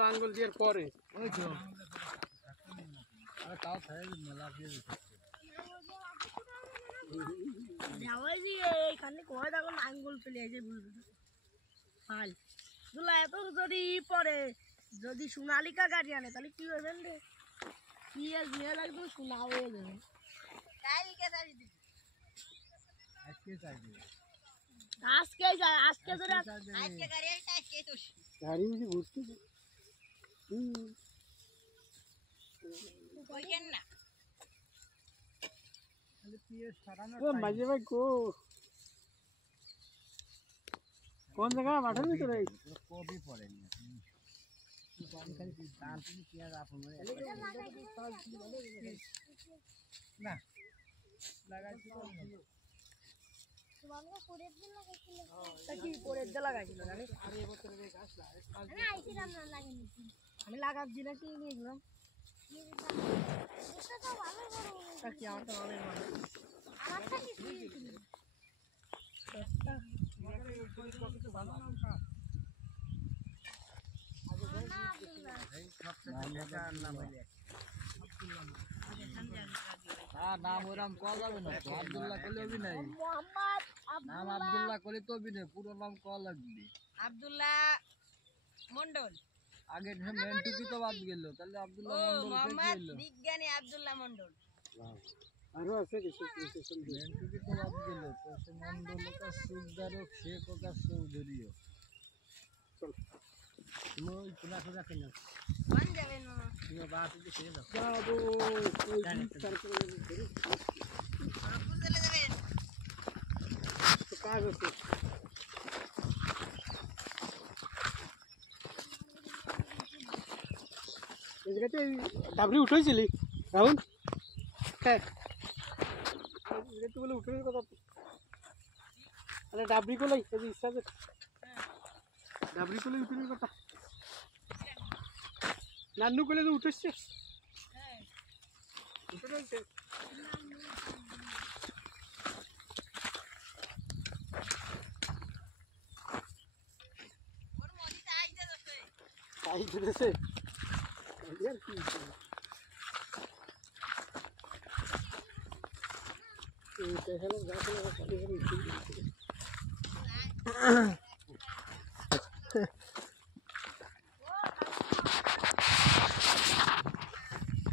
লাঙ্গল দিয়ে পরে এখানে কয় দেখো লাঙ্গল চলে আসে এত যদি পরে যদি সোনালিকা গাড়ি আনে তাহলে কি হবেন রে কি একদম সোনা হয়ে যাবে আজকে ধরে গাড়ি বুঝি ঘুরতে মাঝে ভাই কোন জায়গা মাঠের ভিতরে কবি পড়েনি না আমি লাগাচ্ছি না কি নিয়ে গেলাম আমার তো নাম ওরাম কল যাবে না আব্দুল্লাহ কলে অভি নাই নাম আব্দুল্লাহ কলে তো অভি নেই পুরো নাম কল লাগবে আব্দুল্লাহ মন্ডল আগে মেন্টুকি তো বাদ গেল তাহলে আব্দুল্লাহ মন্ডল মোহাম্মদ বিজ্ঞানী আব্দুল্লাহ মন্ডল আরো আছে কিছু মেন্টুকি তো বাদ গেল তো সে মন্ডল কা সুলদারক শেখ কা চৌধুরীও চল তুমি পুরা পুরা কেন কোন যাবে না তুমি বাত দিতে ছেড়ে দাও যাবো ওই স্টার করে ধরে আপু চলে যাবেন তো কাজ আছে এদিকে ডাবরি উঠাইছিলি রাহুল হ্যাঁ এদিকে বলে উঠে কথা আরে ডাবরি কোলে এই ইচ্ছা আছে ডাবরি কোলে উঠে কথা নান্নু কোলে তো উঠেছে হ্যাঁ উঠে রয়েছে ওর মদিতে আইতে যাচ্ছে তাই দিতেছে আর কি এই হলো গাছগুলো